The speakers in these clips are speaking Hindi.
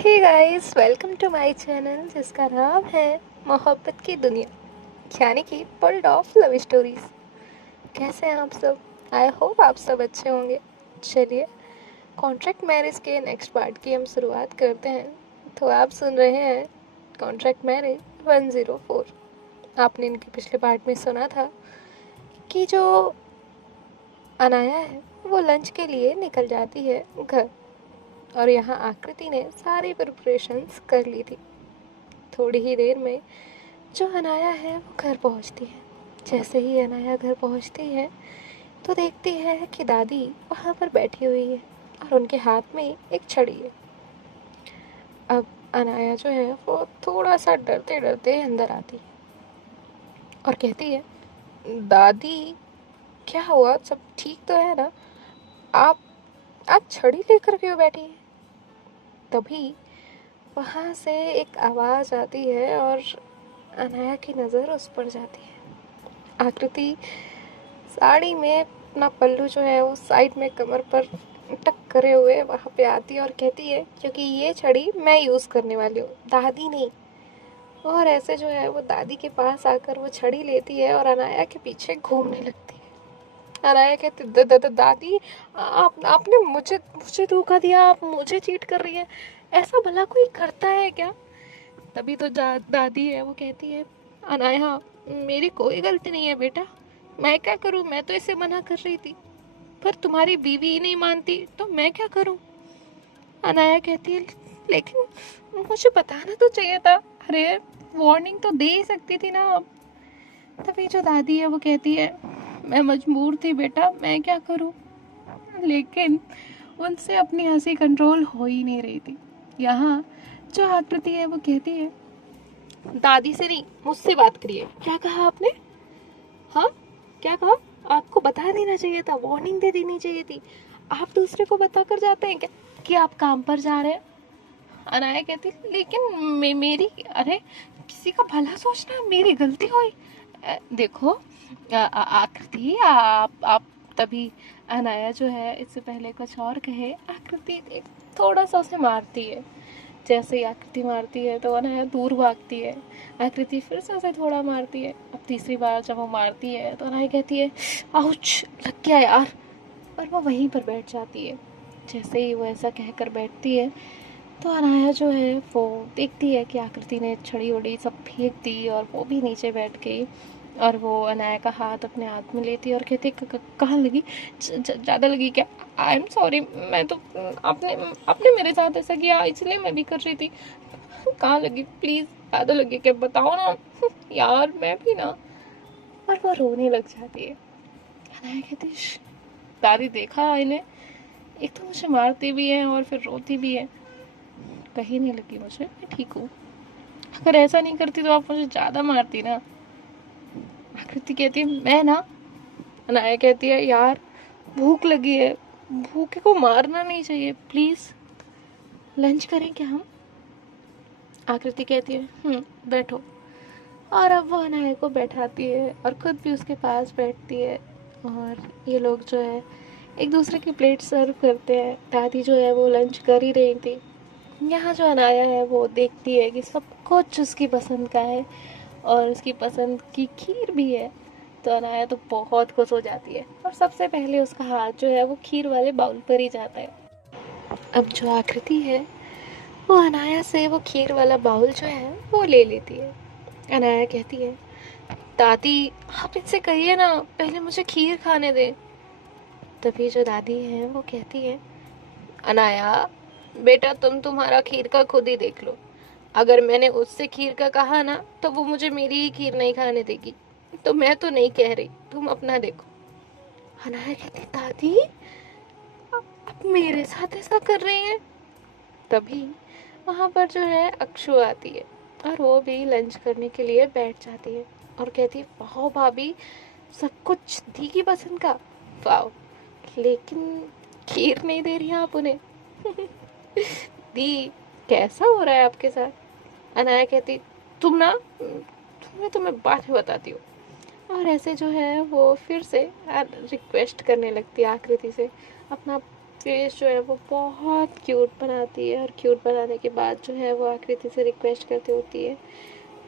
Hey guys, welcome to my channel जिसका नाम है मोहब्बत की दुनिया, यानी कि वर्ल्ड ऑफ लव स्टोरीज। कैसे हैं आप सब? आई होप आप सब अच्छे होंगे। चलिए, कॉन्ट्रैक्ट मैरिज के नेक्स्ट पार्ट की हम शुरुआत करते हैं। तो आप सुन रहे हैं कॉन्ट्रैक्ट मैरिज 104। आपने इनके पिछले पार्ट में सुना था कि जो अनाया है वो लंच के लिए निकल जाती है घर, और यहाँ आकृति ने सारी प्रिपरेशंस कर ली थी। थोड़ी ही देर में जो अनाया है वो घर पहुँचती है। जैसे ही अनाया घर पहुँचती है तो देखती है कि दादी वहाँ पर बैठी हुई है और उनके हाथ में एक छड़ी है। अब अनाया जो है वो थोड़ा सा डरते डरते अंदर आती है और कहती है, दादी क्या हुआ, सब ठीक तो है ना? आप आप छड़ी लेकर क्यों बैठी हैं? तभी वहाँ से एक आवाज़ आती है और अनाया की नज़र उस पर जाती है। आकृति साड़ी में अपना पल्लू जो है वो साइड में कमर पर टक करे हुए वहाँ पे आती है और कहती है, क्योंकि ये छड़ी मैं यूज़ करने वाली हूँ, दादी नहीं। और ऐसे जो है वो दादी के पास आकर वो छड़ी लेती है और अनाया के पीछे घूमने लगती है। अनाया कहती, दादी आपने मुझे मुझे धोखा दिया, आप मुझे चीट कर रही है, ऐसा भला कोई करता है क्या? तभी तो दादी है वो कहती है, अनाया मेरी कोई गलती नहीं है बेटा, मैं क्या करूं, मैं तो इसे मना कर रही थी, पर तुम्हारी बीवी ही नहीं मानती तो मैं क्या करूं? अनाया कहती है, लेकिन मुझे बताना तो चाहिए था, अरे वार्निंग तो दे ही सकती थी ना अब। तभी जो दादी है वो कहती है, मैं मजबूर थी बेटा, मैं क्या करूं? लेकिन उनसे अपनी हंसी कंट्रोल हो ही नहीं रही थी। यहाँ जो आकृति है वो कहती है, दादी से नहीं मुझसे बात करिए। क्या कहा आपने? हाँ, क्या कहा? आपको बता देना चाहिए था, वार्निंग दे देनी चाहिए थी। आप दूसरे को बता कर जाते हैं क्या कि आप काम पर जा रहे हैं? अनाया कहती, लेकिन मेरी, अरे किसी का भला सोचना मेरी गलती हुई। देखो आकृति, आप तभी अनाया जो है इससे पहले कुछ और कहे, आकृति थोड़ा सा उसे मारती है। जैसे ही आकृति मारती है तो अनाया दूर भागती है। आकृति फिर से उसे थोड़ा मारती है। अब तीसरी बार जब वो मारती है तो अनाया कहती है, आउच, लग गया यार, और वो वहीं पर बैठ जाती है। जैसे ही वो ऐसा कहकर बैठती है तो अनाया जो है वो देखती है कि आकृति ने छड़ी वड़ी सब फेंक दी और वो भी नीचे बैठ गई। और वो अनाया का हाथ अपने हाथ में लेती है और कहती है, कहाँ लगी? ज़्यादा लगी क्या? आई एम सॉरी, मैं तो आपने आपने मेरे साथ ऐसा किया इसलिए मैं भी कर रही थी। कहाँ लगी? प्लीज़, ज़्यादा लगी क्या? बताओ ना यार, मैं भी ना। और वो रोने लग जाती है। अनाया कहती, दादी देखा इन्हें, एक तो मुझे मारती भी है और फिर रोती भी है। कहीं नहीं लगी मुझे, मैं ठीक हूँ। अगर ऐसा नहीं करती तो आप मुझे ज़्यादा मारती ना। आकृति कहती है, मैं ना। अनाया कहती है, यार भूख लगी है, भूखे को मारना नहीं चाहिए, प्लीज़ लंच करें क्या हम? आकृति कहती है, बैठो। और अब वो अनाया को बैठाती है और खुद भी उसके पास बैठती है। और ये लोग जो है एक दूसरे की प्लेट सर्व करते हैं। दादी जो है वो लंच कर ही रही थी। यहाँ जो अनाया है वो देखती है कि सब कुछ उसकी पसंद का है और उसकी पसंद की खीर भी है। तो अनाया तो बहुत खुश हो जाती है और सबसे पहले उसका हाथ जो है वो खीर वाले बाउल पर ही जाता है। अब जो आकृति है वो अनाया से वो खीर वाला बाउल जो है वो ले लेती है। अनाया कहती है, दादी आप इनसे कहिए ना पहले मुझे खीर खाने दे। तभी जो दादी है वो कहती है, अनाया बेटा, तुम्हारा खीर का खुद ही देख लो। अगर मैंने उससे खीर का कहा ना तो वो मुझे मेरी ही खीर नहीं खाने देगी, तो मैं तो नहीं कह रही, तुम अपना देखो। अनाया कहती, दादी आप मेरे साथ ऐसा कर रही हैं? तभी वहाँ पर जो है अक्षु आती है और वो भी लंच करने के लिए बैठ जाती है और कहती, वाह भाभी, सब कुछ दी की पसंद का, वाह, लेकिन खीर नहीं दे रही आप उन्हें। दी, कैसा हो रहा है आपके साथ? अनाया कहती, तुम ना, तुम्हें बाद में बताती हूँ। और ऐसे जो है वो फिर से रिक्वेस्ट करने लगती है आकृति से, अपना फेस जो है वो बहुत क्यूट बनाती है, और क्यूट बनाने के बाद जो है वो आकृति से रिक्वेस्ट करती होती है,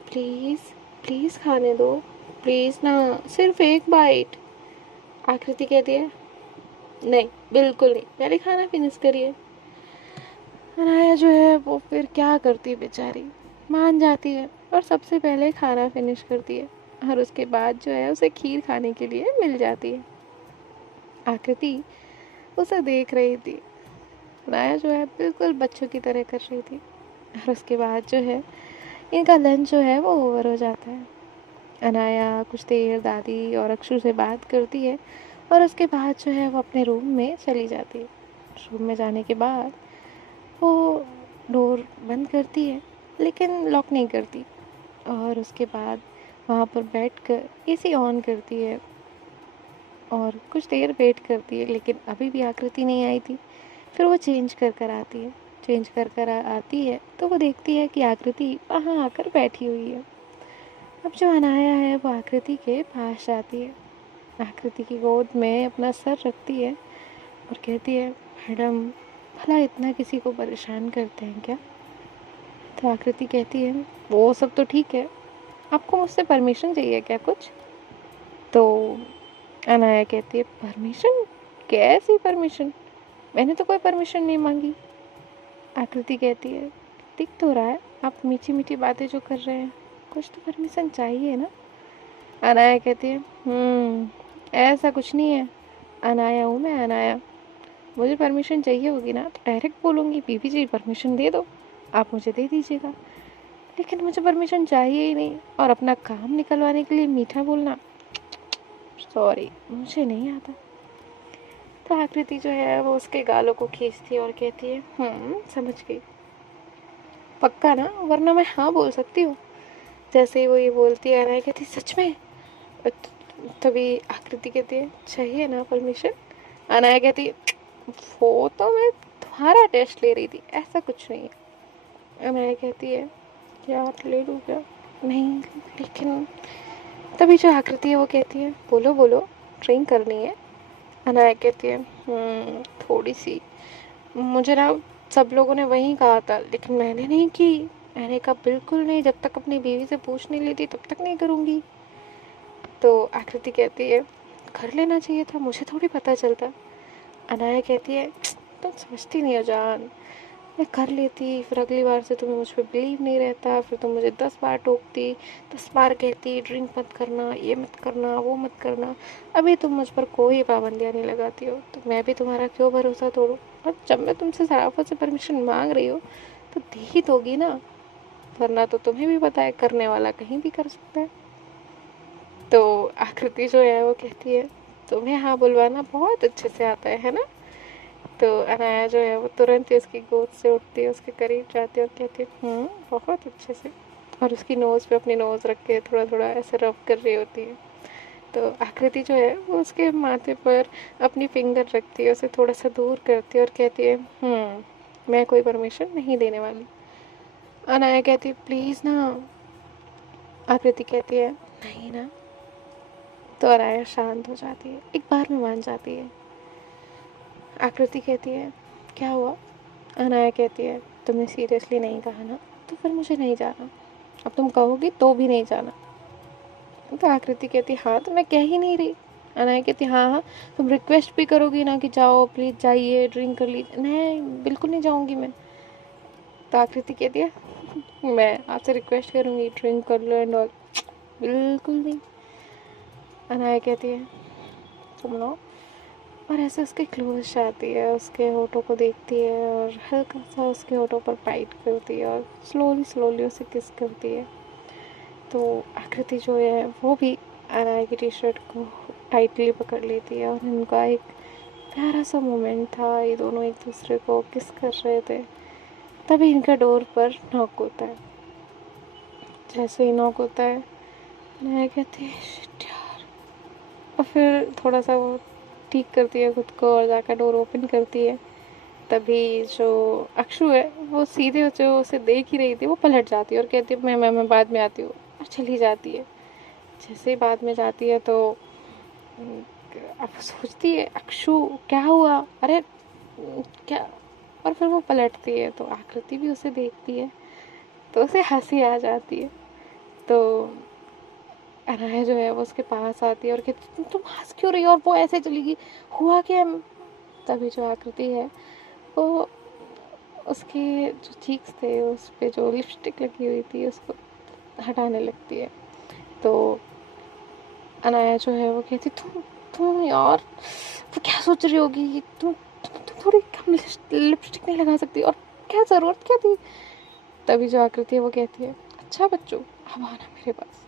प्लीज़ प्लीज़ खाने दो, प्लीज़ ना, सिर्फ एक बाइट। आकृति कहती है, नहीं बिल्कुल नहीं, पहले खाना फिनिश करिए। अनाया जो है वो फिर क्या करती बेचारी, मान जाती है और सबसे पहले खाना फिनिश करती है, और उसके बाद जो है उसे खीर खाने के लिए मिल जाती है। आकृति उसे देख रही थी, अनाया जो है बिल्कुल बच्चों की तरह कर रही थी, और उसके बाद जो है इनका लंच जो है वो ओवर हो जाता है। अनाया कुछ देर दादी और अक्षु से बात करती है, और उसके बाद जो है वो अपने रूम में चली जाती है। रूम में जाने के बाद वो डोर बंद करती है, लेकिन लॉक नहीं करती, और उसके बाद वहाँ पर बैठकर एसी ऑन करती है और कुछ देर वेट करती है, लेकिन अभी भी आकृति नहीं आई थी। फिर वो चेंज कर कर आती है, चेंज कर कर आती है तो वो देखती है कि आकृति वहाँ आकर बैठी हुई है। अब जो अनाया है वो आकृति के पास जाती है, आकृति की गोद में अपना सर रखती है और कहती है, मैडम भला इतना किसी को परेशान करते हैं क्या? तो आकृति कहती है, वो सब तो ठीक है, आपको मुझसे परमिशन चाहिए क्या कुछ? तो अनाया कहती है, परमिशन? कैसी परमिशन? मैंने तो कोई परमिशन नहीं मांगी। आकृति कहती है, दिख तो रहा है आप मीठी मीठी बातें जो कर रहे हैं, कुछ तो परमिशन चाहिए ना? अनाया कहती है, ऐसा कुछ नहीं है, अनाया हूँ मैं, अनाया। मुझे परमिशन चाहिए होगी ना तो डायरेक्ट बोलूँगी, बीबी जी परमिशन दे दो, आप मुझे दे दीजिएगा। लेकिन मुझे परमिशन चाहिए ही नहीं, और अपना काम निकलवाने के लिए मीठा बोलना, सॉरी मुझे नहीं आता। तो आकृति जो है वो उसके गालों को खींचती है और कहती है, समझ गई, पक्का ना, वरना मैं हाँ बोल सकती हूँ। जैसे ही वो ये बोलती है, अनाया कहती है, सच में? तभी आकृति कहती है, चाहिए ना परमिशन? अनाया कहती है, वो तो मैं तुम्हारा टेस्ट ले रही थी, ऐसा कुछ नहीं है। अनाया कहती है, यार ले लूँ क्या? नहीं, लेकिन तभी जो आकृति है वो कहती है, बोलो बोलो, ड्रिंक करनी है? अनाया कहती है, थोड़ी सी, मुझे ना सब लोगों ने वही कहा था, लेकिन मैंने नहीं की। मैंने कहा बिल्कुल नहीं, जब तक अपनी बीवी से पूछ नहीं लेती तब तक नहीं करूँगी। तो आकृति कहती है, कर लेना चाहिए था, मुझे थोड़ी पता चलता। अनाया कहती है, तुम समझती नहीं हो जान, मैं कर लेती, फिर अगली बार से तुम्हें मुझ पर बिलीव नहीं रहता, फिर तुम मुझे 10 बार टोकती, 10 बार कहती ड्रिंक मत करना, ये मत करना, वो मत करना। अभी तुम मुझ पर कोई पाबंदियाँ नहीं लगाती हो, तो मैं भी तुम्हारा क्यों भरोसा तोड़ूं? और जब मैं तुमसे सराफत से परमिशन मांग रही हो तो दे ही दोगी ना, वरना तो तुम्हें भी पता है करने वाला कहीं भी कर सकता है। तो आकृति जो है वो कहती है, तुम्हें हाँ बुलवाना बहुत अच्छे से आता है ना? तो अनाया जो है वो तुरंत ही उसकी गोद से उठती है, उसके करीब जाती है और कहती है, बहुत अच्छे से, और उसकी नोज़ पे अपनी नोज़ रख के थोड़ा थोड़ा ऐसे रब कर रही होती है। तो आकृति जो है वो उसके माथे पर अपनी फिंगर रखती है, उसे थोड़ा सा दूर करती है और कहती है, मैं कोई परमिशन नहीं देने वाली। अनाया कहती है, प्लीज़ ना। आकृति कहती है, नहीं ना। तो अनाया शांत हो जाती है, एक बार में मान जाती है। आकृति कहती है, क्या हुआ? अनाया कहती है, तुमने सीरियसली नहीं कहा ना, तो फिर मुझे नहीं जाना, अब तुम कहोगी तो भी नहीं जाना। तो आकृति कहती, हाँ तो मैं कह ही नहीं रही। अनाया कहती, हाँ हाँ, तुम रिक्वेस्ट भी करोगी ना कि जाओ प्लीज़ जाइए ड्रिंक कर लीजिए, नहीं बिल्कुल नहीं जाऊँगी मैं। तो आकृति कहती है, मैं आपसे रिक्वेस्ट करूँगी ड्रिंक कर लो एंड ऑल, बिल्कुल नहीं। अनाया कहती है, तुम लो, और ऐसे उसके क्लोज जाती है, उसके होठों को देखती है और हल्का सा उसके होठों पर बाइट करती है और स्लोली स्लोली उसे किस करती है। तो आकृति जो है वो भी अनाया की टी शर्ट को टाइटली पकड़ लेती है, और इनका एक प्यारा सा मोमेंट था, ये दोनों एक दूसरे को किस कर रहे थे। तभी इनका डोर पर नॉक होता है। जैसे ही नॉक होता है, अनाया कहती है, शिट यार, और फिर थोड़ा सा वो ठीक करती है खुद को और जाकर डोर ओपन करती है। तभी जो अक्षु है वो सीधे जो उसे देख ही रही थी वो पलट जाती है और कहती है, मैं बाद में आती हूँ, और चली जाती है। जैसे ही बाद में जाती है तो अब सोचती है, अक्षु क्या हुआ? अरे क्या। और फिर वो पलटती है तो आकृति भी उसे देखती है, तो उसे हंसी आ जाती है। तो अनाया जो है वो उसके पास आती है और कहती है, तुम हंस क्यों रही हो, और वो ऐसे चली गई, हुआ क्या। तभी जो आकृति है वो उसके जो चीक्स थे उस पे जो लिपस्टिक लगी हुई थी उसको हटाने लगती है। तो अनाया जो है वो कहती, तुम यार वो क्या सोच रही होगी कि तुम थोड़ी कम लिपस्टिक नहीं लगा सकती, और क्या ज़रूरत क्या थी। तभी जो आकृति है वो कहती है, अच्छा बच्चों अब आना मेरे पास,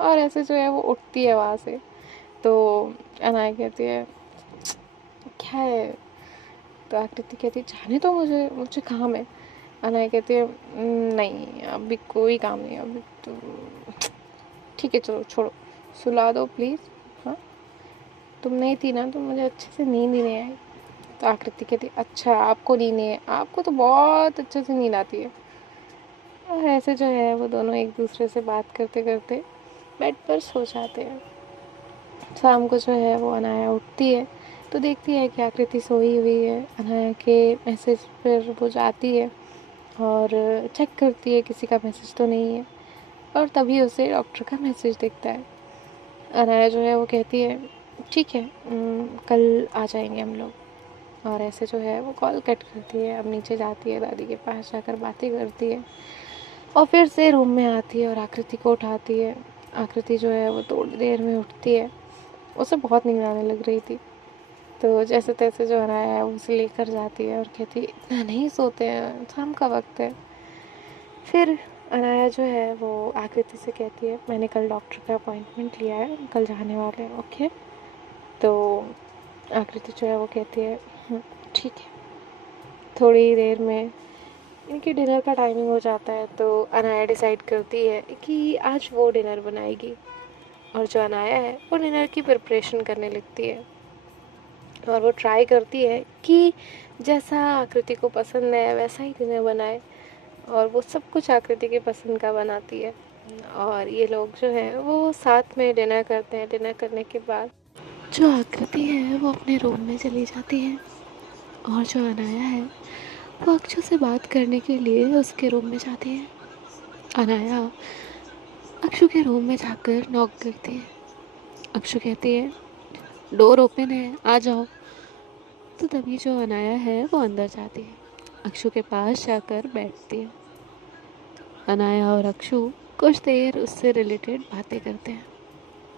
और ऐसे जो है वो उठती है वहाँ से। तो अनाया कहती है, क्या है। तो आकृति कहती है, जाने तो मुझे काम है। अनाया कहती है, नहीं अभी कोई काम नहीं, अभी तो ठीक है, चलो छोड़ो, सुला दो प्लीज़। हाँ, तुम नहीं थी ना तो मुझे अच्छे से नींद ही नहीं आई। तो आकृति कहती, अच्छा आपको नींद नहीं है, आपको तो बहुत अच्छे से नींद आती है। और ऐसे जो है वो दोनों एक दूसरे से बात करते करते बेड पर सो जाते हैं। शाम को जो है वो अनाया उठती है तो देखती है कि आकृति सोई हुई है। अनाया के मैसेज पर वो जाती है और चेक करती है किसी का मैसेज तो नहीं है, और तभी उसे डॉक्टर का मैसेज दिखता है। अनाया जो है वो कहती है, ठीक है, कल आ जाएंगे हम लोग। और ऐसे जो है वो कॉल कट करती है, अब नीचे जाती है, दादी के पास जाकर बातें करती है, और फिर से रूम में आती है और आकृति को उठाती है। आकृति जो है वो थोड़ी देर में उठती है, उसे बहुत नींद आने लग रही थी। तो जैसे तैसे जो अनाया है उसे लेकर जाती है और कहती है, इतना नहीं सोते हैं, शाम का वक्त है। फिर अनाया जो है वो आकृति से कहती है, मैंने कल डॉक्टर का अपॉइंटमेंट लिया है, हम कल जाने वाले हैं, ओके। तो आकृति जो है वो कहती है, ठीक है। थोड़ी देर में इनकी डिनर का टाइमिंग हो जाता है, तो अनाया डिसाइड करती है कि आज वो डिनर बनाएगी, और जो अनाया है वो डिनर की प्रिपरेशन करने लगती है, और वो ट्राई करती है कि जैसा आकृति को पसंद है वैसा ही डिनर बनाए, और वो सब कुछ आकृति की पसंद का बनाती है। और ये लोग जो हैं वो साथ में डिनर करते हैं। डिनर करने के बाद जो आकृति है वो अपने रूम में चली जाती है, और जो अनाया है वो अक्षु से बात करने के लिए उसके रूम में जाती है। अनाया अक्षु के रूम में जाकर नॉक करती है। अक्षु कहती है, डोर ओपन है, आ जाओ। तो तभी जो अनाया है वो अंदर जाती है, अक्षु के पास जाकर बैठती है। अनाया और अक्षु कुछ देर उससे रिलेटेड बातें करते हैं।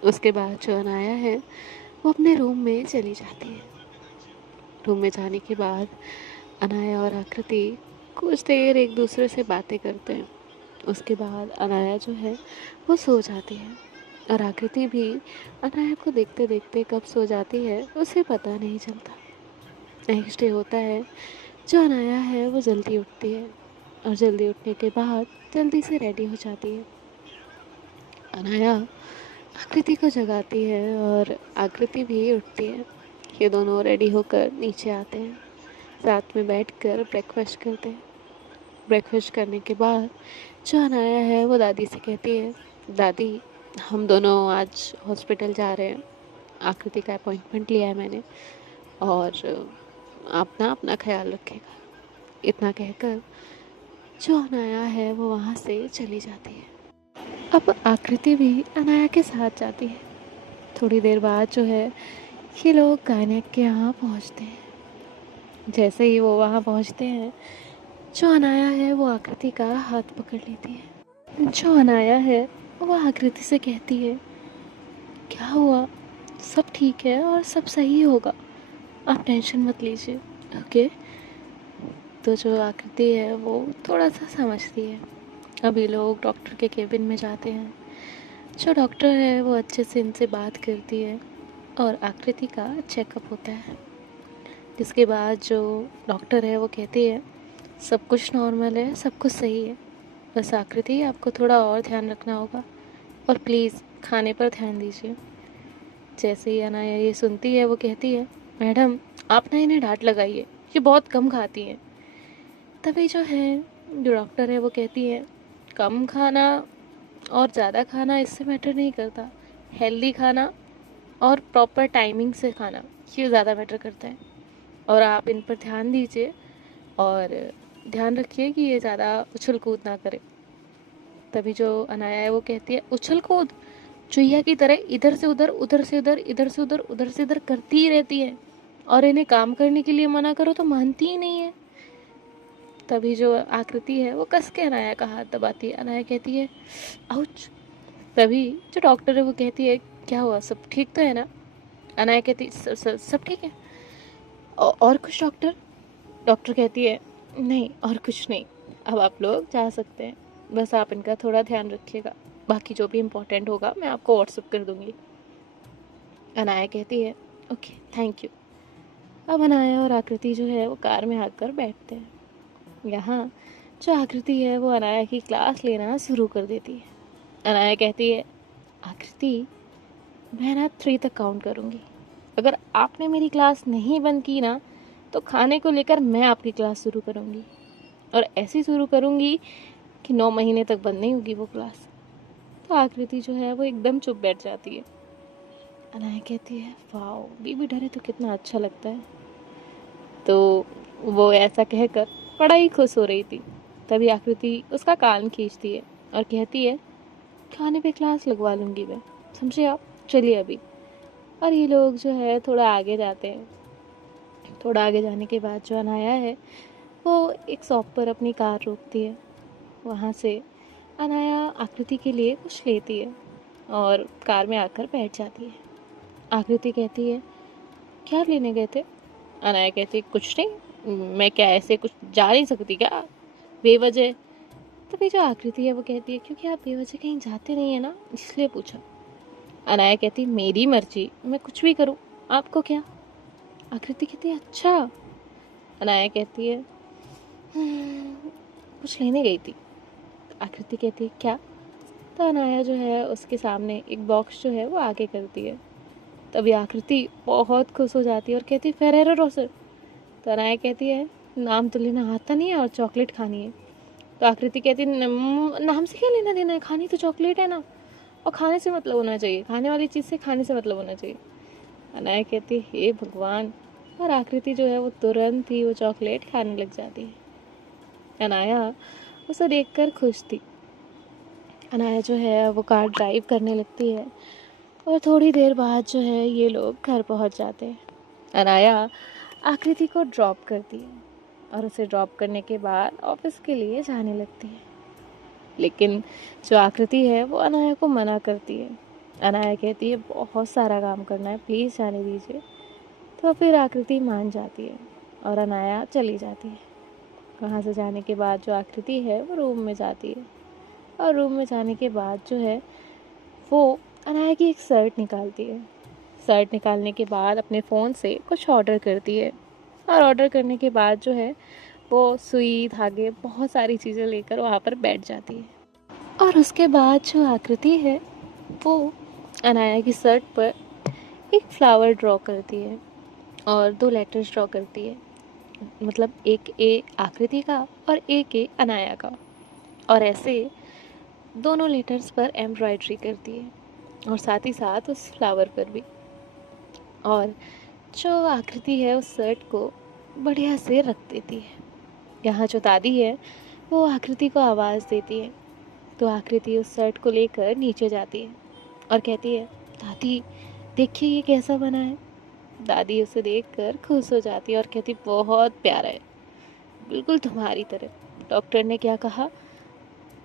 उसके बाद जो अनाया है वो अपने रूम में चली जाती है। रूम में जाने के बाद अनाया और आकृति कुछ देर एक दूसरे से बातें करते हैं। उसके बाद अनाया जो है वो सो जाती है, और आकृति भी अनाया को देखते देखते कब सो जाती है उसे पता नहीं चलता। नेक्स्ट डे होता है, जो अनाया है वो जल्दी उठती है, और जल्दी उठने के बाद जल्दी से रेडी हो जाती है। अनाया आकृति को जगाती है और आकृति भी उठती है। ये दोनों रेडी होकर नीचे आते हैं, साथ में बैठकर ब्रेकफास्ट करते हैं। ब्रेकफास्ट करने के बाद जो अनाया है वो दादी से कहती है, दादी हम दोनों आज हॉस्पिटल जा रहे हैं, आकृति का अपॉइंटमेंट लिया है मैंने, और आप ना अपना ख्याल रखिएगा। इतना कहकर जो अनाया है वो वहाँ से चली जाती है। अब आकृति भी अनाया के साथ जाती है। थोड़ी देर बाद जो है ये लोग गायनेक के यहाँ पहुँचते हैं। जैसे ही वो वहाँ पहुँचते हैं, जो अनाया है वो आकृति का हाथ पकड़ लेती है। जो अनाया है वो आकृति से कहती है, क्या हुआ, सब ठीक है और सब सही होगा, आप टेंशन मत लीजिए, ओके। तो जो आकृति है वो थोड़ा सा समझती है। अभी लोग डॉक्टर के केबिन में जाते हैं। जो डॉक्टर है वो अच्छे से इनसे बात करती है, और आकृति का चेकअप होता है। जिसके बाद जो डॉक्टर है वो कहती है, सब कुछ नॉर्मल है, सब कुछ सही है, बस आकृति आपको थोड़ा और ध्यान रखना होगा, और प्लीज़ खाने पर ध्यान दीजिए। जैसे ही अनाया ये सुनती है वो कहती है, मैडम आप ना इन्हें डांट लगाइए, ये बहुत कम खाती हैं। तभी जो है जो डॉक्टर है वो कहती है, कम खाना और ज़्यादा खाना इससे मैटर नहीं करता, हेल्दी खाना और प्रॉपर टाइमिंग से खाना ये ज़्यादा मैटर करता है। और आप इन पर ध्यान दीजिए और ध्यान रखिए कि ये ज़्यादा उछल कूद ना करे। तभी जो अनाया है वो कहती है, उछल कूद? चुहिया की तरह इधर से उधर, उधर से उधर, इधर से उधर, उधर से इधर करती ही रहती है, और इन्हें काम करने के लिए मना करो तो मानती ही नहीं है। तभी जो आकृति है वो कस के अनाया का हाथ दबाती है। अनाया कहती है, आउच। तभी जो डॉक्टर है वो कहती है, क्या हुआ, सब ठीक तो है ना? अनाया कहती, सब ठीक है। और कुछ डॉक्टर? डॉक्टर कहती है, नहीं और कुछ नहीं, अब आप लोग जा सकते हैं, बस आप इनका थोड़ा ध्यान रखिएगा, बाकी जो भी इम्पोर्टेंट होगा मैं आपको व्हाट्सअप कर दूंगी। अनाया कहती है, ओके थैंक यू। अब अनाया और आकृति जो है वो कार में आकर बैठते हैं। यहाँ जो आकृति है वो अनाया की क्लास लेना शुरू कर देती है। अनाया कहती है, आकृति मैं ना 3 तक काउंट करूँगी, अगर आपने मेरी क्लास नहीं बंद की ना तो खाने को लेकर मैं आपकी क्लास शुरू करूँगी, और ऐसी शुरू करूँगी कि 9 महीने तक बंद नहीं होगी वो क्लास। तो आकृति जो है वो एकदम चुप बैठ जाती है। अनाया कहती है, वाओ बीबी डरे तो कितना अच्छा लगता है। तो वो ऐसा कहकर बड़ा ही खुश हो रही थी। तभी आकृति उसका कान खींचती है और कहती है, खाने पे क्लास लगवा लूँगी मैं, समझे आप, चलिए अभी। और ये लोग जो है थोड़ा आगे जाते हैं। थोड़ा आगे जाने के बाद जो अनाया है वो एक शॉप पर अपनी कार रोकती है। वहाँ से अनाया आकृति के लिए कुछ लेती है और कार में आकर बैठ जाती है। आकृति कहती है, क्या लेने गए थे? अनाया कहती है, कुछ नहीं, मैं क्या ऐसे कुछ जा नहीं सकती क्या बेवजह? तभी जो आकृति है वो कहती है, क्योंकि आप बेवजह कहीं जाते नहीं है ना, इसलिए पूछा। अनाया कहती है, मेरी मर्जी, मैं कुछ भी करूँ, आपको क्या? आकृति कहती है, अच्छा। अनाया कहती है, कुछ लेने गई थी। आकृति कहती है, क्या? तो अनाया जो है उसके सामने एक बॉक्स जो है वो आगे करती है। तभी आकृति बहुत खुश हो जाती है और कहती है, फेरेरो रोसर। तो अनाया कहती है, नाम तो लेना आता नहीं है और चॉकलेट खानी है। तो आकृति कहती है, नाम से क्या लेना देना है, खानी तो चॉकलेट है ना, और खाने से मतलब होना चाहिए, खाने वाली चीज़ से खाने से मतलब होना चाहिए। अनाया कहती है, हे भगवान, और आकृति जो है वो तुरंत ही वो चॉकलेट खाने लग जाती है। अनाया उसे देखकर खुश थी। अनाया जो है वो कार ड्राइव करने लगती है और थोड़ी देर बाद जो है ये लोग घर पहुंच जाते हैं। अनाया आकृति को ड्रॉप करती है और उसे ड्रॉप करने के बाद ऑफिस के लिए जाने लगती है। लेकिन जो आकृति है वो अनाया को मना करती है। अनाया कहती है, बहुत सारा काम करना है, प्लीज़ जाने दीजिए। तो फिर आकृति मान जाती है और अनाया चली जाती है। वहाँ से जाने के बाद जो आकृति है वो रूम में जाती है, और रूम में जाने के बाद जो है वो अनाया की एक शर्ट निकालती है। शर्ट निकालने के बाद अपने फ़ोन से कुछ ऑर्डर करती है, और ऑर्डर करने के बाद जो है वो सुई धागे बहुत सारी चीज़ें लेकर वहाँ पर बैठ जाती है। और उसके बाद जो आकृति है वो अनाया की शर्ट पर एक फ्लावर ड्रॉ करती है और 2 लेटर्स ड्रॉ करती है, मतलब एक ए आकृति का और एक ए अनाया का, और ऐसे दोनों लेटर्स पर एम्ब्रॉयडरी करती है और साथ ही साथ उस फ्लावर पर भी। और जो आकृति है उस शर्ट को बढ़िया से रख देती है। यहाँ जो दादी है वो आकृति को आवाज़ देती है, तो आकृति उस शर्ट को लेकर नीचे जाती है और कहती है, दादी देखिए ये कैसा बना है। दादी उसे देखकर खुश हो जाती है और कहती, बहुत प्यारा है, बिल्कुल तुम्हारी तरह। डॉक्टर ने क्या कहा?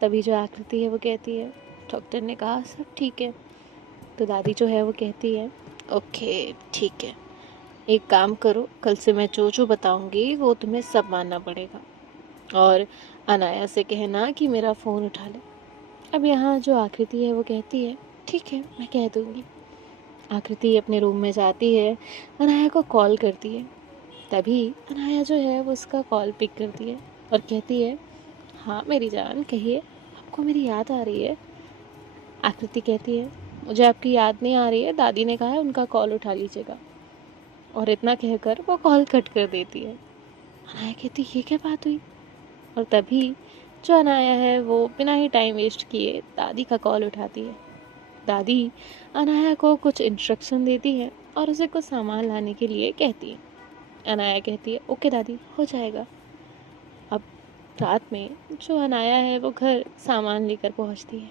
तभी जो आकृति है वो कहती है, डॉक्टर ने कहा सब ठीक है। तो दादी जो है वो कहती है, ओके ठीक है, एक काम करो, कल से मैं जो बताऊंगी वो तुम्हें सब मानना पड़ेगा, और अनाया से कहना कि मेरा फ़ोन उठा ले। अब यहाँ जो आकृति है वो कहती है, ठीक है मैं कह दूँगी। आकृति अपने रूम में जाती है, अनाया को कॉल करती है। तभी अनाया जो है वो उसका कॉल पिक करती है और कहती है, हाँ मेरी जान कहिए, आपको मेरी याद आ रही है? आकृति कहती है, मुझे आपकी याद नहीं आ रही है, दादी ने कहा है उनका कॉल उठा लीजिएगा। और इतना कहकर वो कॉल कट कर देती है। अनाया कहती, ये क्या बात हुई? और तभी जो अनाया है वो बिना ही टाइम वेस्ट किए दादी का कॉल उठाती है। दादी अनाया को कुछ इंस्ट्रक्शन देती है और उसे कुछ सामान लाने के लिए कहती है। अनाया कहती है ओके दादी हो जाएगा। अब रात में जो अनाया है वो घर सामान लेकर पहुंचती है।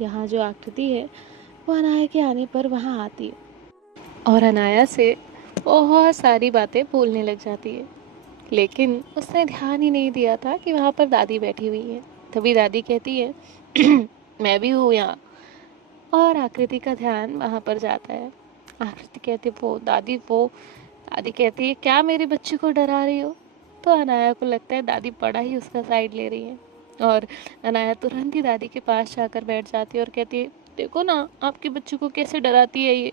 यहाँ जो आकृति है वो अनाया के आने पर वहाँ आती है और अनाया से बहुत सारी बातें बोलने लग जाती है, लेकिन उसने ध्यान ही नहीं दिया था कि वहाँ पर दादी बैठी हुई है। तभी दादी कहती है मैं भी हूँ यहाँ। और आकृति का ध्यान वहाँ पर जाता है। आकृति कहती है वो दादी कहती है क्या मेरे बच्चे को डरा रही हो। तो अनाया को लगता है दादी बड़ा ही उसका साइड ले रही है और अनाया तुरंत ही दादी के पास जाकर बैठ जाती है और कहती है देखो ना आपके बच्चे को कैसे डराती है ये।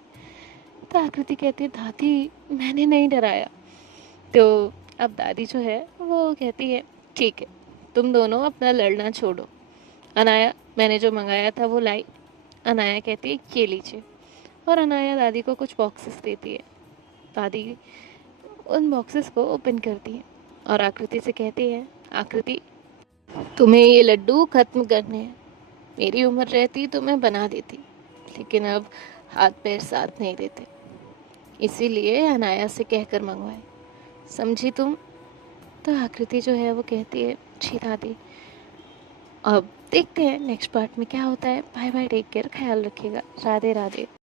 तो आकृति कहती है दादी मैंने नहीं डराया। तो अब दादी जो है वो कहती है ठीक है तुम दोनों अपना लड़ना छोड़ो। अनाया मैंने जो मंगाया था वो लाई। अनाया कहती है ये लीजिए और अनाया दादी को कुछ बॉक्सेस देती है। दादी उन बॉक्सेस को ओपन करती है और आकृति से कहती है आकृति तुम्हें ये लड्डू खत्म करने हैं। मेरी उम्र रहती तो मैं बना देती, लेकिन अब हाथ पैर साथ नहीं देते, इसीलिए अनाया से कहकर मंगवाए, समझी तुम। तो आकृति जो है वो कहती है जी दादी। अब देखते हैं नेक्स्ट पार्ट में क्या होता है। बाय बाय, टेक केयर, ख्याल रखिएगा, राधे राधे।